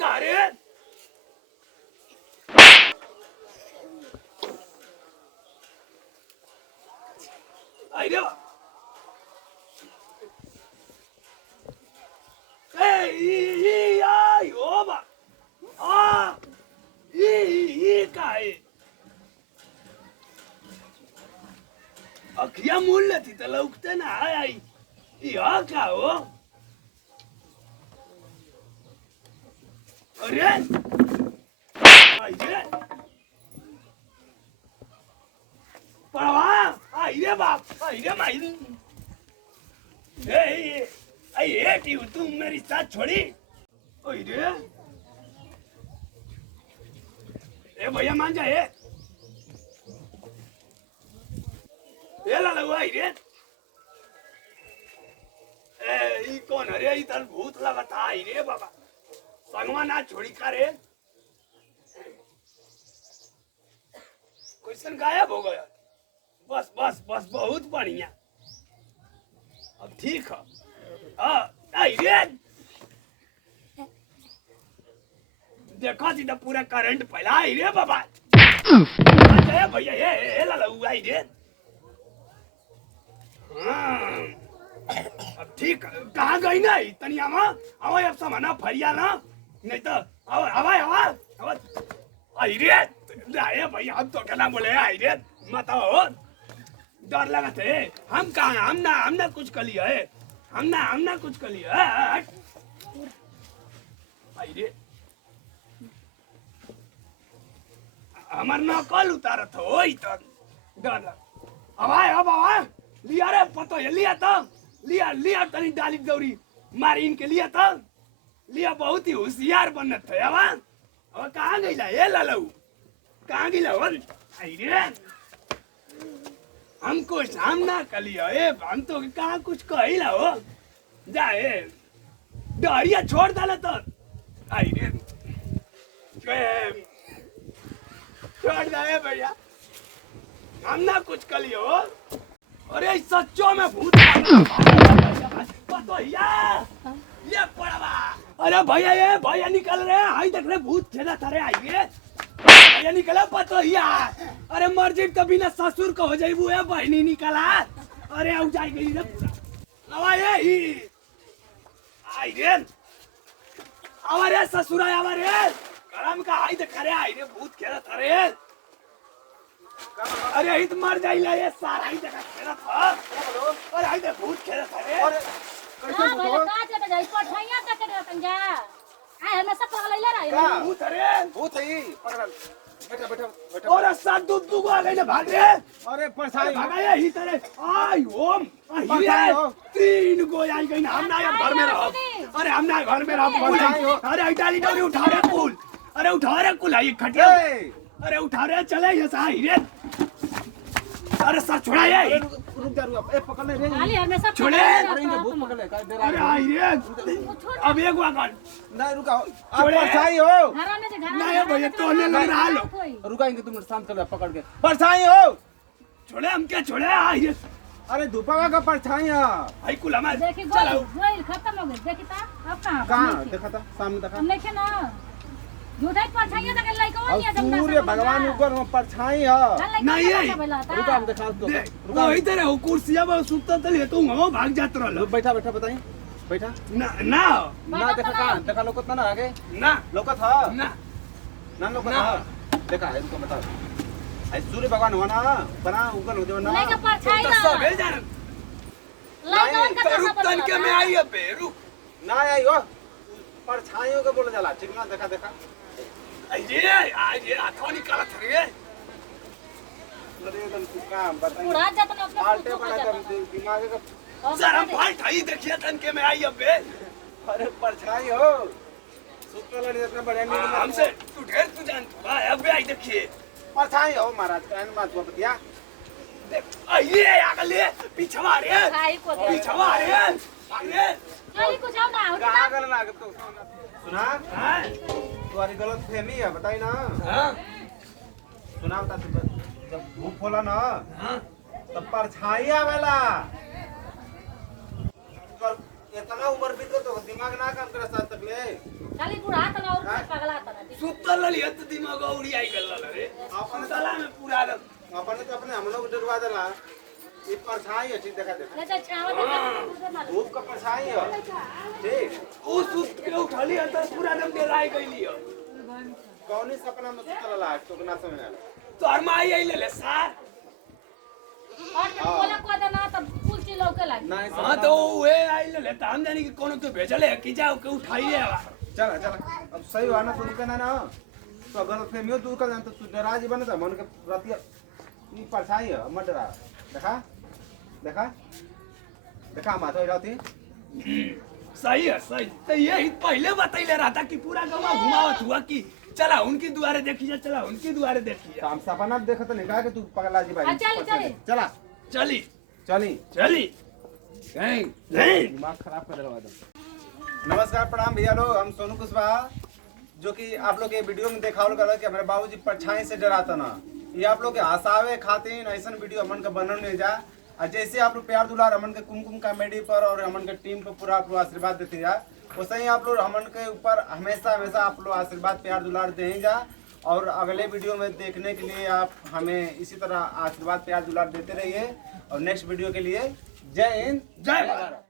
कहा रे आई रे ए आई ओ बा आ ये का है अखिया मूल लेती तो लौकते ना आई ये का हो अरे आई रे पड़वा आई रे बाप आई रे माई ए आई हेट यू तुम मेरी साथ छोड़ी ओए रे ए भैया मान जा ये ला लगवा आई रे ए ई कौन अरे ई तन भूत लगता आई रे बाबा संगवा ना छोड़ी का रे क्वेश्चन गायब हो गया बस बस बस बहुत बढ़िया अब ठीक है आई रे देखो सीधा पूरा करंट फैला आई रे बाबा अरे भैया ये ला लगवा आई रे अब ठीक कहाँ गई नहीं तनिया में आवा अब समाना फरिया ना नहीं तो आवा आवा आवा आवा आई रे आए भैया हम तो क्या ना बोले आई रे मत आओ डर लगा थे हम कहाँ हमने कुछ कर लिया है हमने कुछ कर लिया है आई रे हमार नकल उतारा था वही तो डर लगा आवा अब आवा लिया रे पतो है लिया तो लिया तनी डाली दौरी मारी इनके लिया तो लिया बहुत ही होशियार बनत थे अब कहाँ गई ला ये लालू कहाँ गई ला आई रे हमको सामना कर लिया ए हम तो कहाँ कुछ कही ला हो जाए डरिया छोड़ डाला तो आई रे छोड़ दे भैया हमने कुछ कर लिया हो अरे सच्चो में भूत ये पड़वा अरे भैया ये भैया निकल रहे हाई देख रहे भूत खेला था रे आइए भैया निकला पतो हिया अरे मर्जी तो बिना ससुर को हो जाइबू है बहनी निकला अरे आउ जाई गई रे पूरा आवा ये ही आई रे आवा रे ससुर आवा रे गरम का हाई देख रे आई रे भूत खेला था रे अरे हित मर जाइला ये सारा ही जगह खेला था अरे हाई देख भूत खेला था रे अरे कैसे भूत का जब जाई पठाइया तक के तंजा आ हमेशा पगलैला रही भूत रे भूत है पकड़ बैठा बैठा बैठा और साथ दूध आ गई ना भाग रे अरे परछाई भागा ही तरह आई ओम ही तीन गो आई गई ना हम ना घर में रहो अरे हम ना घर में रहो अरे डाली डाली उठा रे कुल अरे उठा रे कुल आई खटिया अरे उठा रे चले ये साही रे अरे सर छोड़ा ये रुक जा रुक ए पकड़ ले रे खाली हमेशा छोड़े अरे इनके भूत पकड़ ले काय अरे आई रे अब एक वागन नहीं रुका आप परछाई हो घराने से घर नहीं भैया तोने लग रहा लो रुका इनके तुम शांत कर पकड़ के परछाई हो छोड़े हम क्या छोड़े आई रे अरे धूपा का परछाई है भाई कुल हमारे देखी गोल खत्म हो गई देखी ता अब कहां देखा था सामने देखा हम देखे ना झूठा परछाई तक लइका नहीं है सूर्य भगवान ऊपर में परछाई है नहीं है रुका हम दिखा दो रुका इधर है कुर्सिया पर सुतता तले तो हम भाग जात रहल बैठा बैठा बताई बैठा ना ना ना देखा कहां देखा लोकत ना आगे ना लोकत था ना ना लोकत था देखा है तुमको बता आई सूर्य भगवान हुआ ना बना ऊपर हो जो ना लइका परछाई तो सब है जान लइका का रुक तन के में आई है बे रुक ना आई हो परछाइयों के बोले जाला ठीक ना देखा देखा ये आंखों निकाला था रे अरे एकदम काम बताइए उड़ा जात ना अपने पाल्टे बना कर दिमाग का जरा फाइट आई देखिए तन के में आई है बे अरे परछाई हो सुतला नहीं इतना बढ़िया नहीं हमसे तू ढेर तू जान भाई अब आई देखिए परछाई हो महाराज कान मत बतिया देख ये अगले पीछवा रे पीछवा रे अरे चली कुछ आओ ना कहां गलना तो सुना हां तुम्हारी गलत फहमी है बताई ना हां सुना बता जब धूप होला ना हां तब परछाई आवेला इतना उम्र बीत तो दिमाग ना काम करे साथ तक ले खाली बुढ़ा तना और पगला तना सुतल रही तो दिमाग उड़ी आई गल रे अपन साला में पूरा एकदम अपन तो अपने हम लोग डरवा देला ये परछाई है ठीक देखा देखा ले तो छावा दे धूप का परछाई है ठीक ओ सुत के उठली अंदर पूरा एकदम डेराई गईली हो कौनी सपना में सुतल ला तो ना समझ आया तो हर माई आई ले सार और के बोला को देना तब कुल चीज लौके लागी नहीं हां तो वे आई ले तो हम जानी कि कोनो के भेजले कि जाओ के उठाइए चला चला अब सही हुआ ना तो निकलना ना तो अगर प्रेमियों दूर कर तो तू डरा जी बने तो मन के प्रति ये परछाई है मत डरा देखा देखा देखा माथा हो जाती सही है सही तो यही पहले बतैले रहा था कि पूरा गांव घुमावत हुआ कि चला उनकी दुआरे देखिए चला उनकी दुआरे देखिए तो हम सपना देखा तो नहीं कहा कि तू पगला जी भाई चल चल चला चली चली चली नहीं नहीं दिमाग खराब कर रहा था। नमस्कार प्रणाम भैया लोग, हम सोनू कुशवाहा जो कि आप लोग के वीडियो में देखा होगा कि हमारे बाबूजी परछाई से डराता ना, ये आप लोग के हंसावे खातिर ऐसा वीडियो अमन का बनल नहीं जा। और जैसे आप लोग प्यार दुलार अमन के कुमकुम कॉमेडी पर और अमन के टीम पर पूरा आप लोग आशीर्वाद देते जा, वैसे ही आप लोग अमन के ऊपर हमेशा हमेशा आप लोग आशीर्वाद प्यार दुलार दें जा। और अगले वीडियो में देखने के लिए आप हमें इसी तरह आशीर्वाद प्यार दुलार देते रहिए। और नेक्स्ट वीडियो के लिए जय हिंद जय भारत।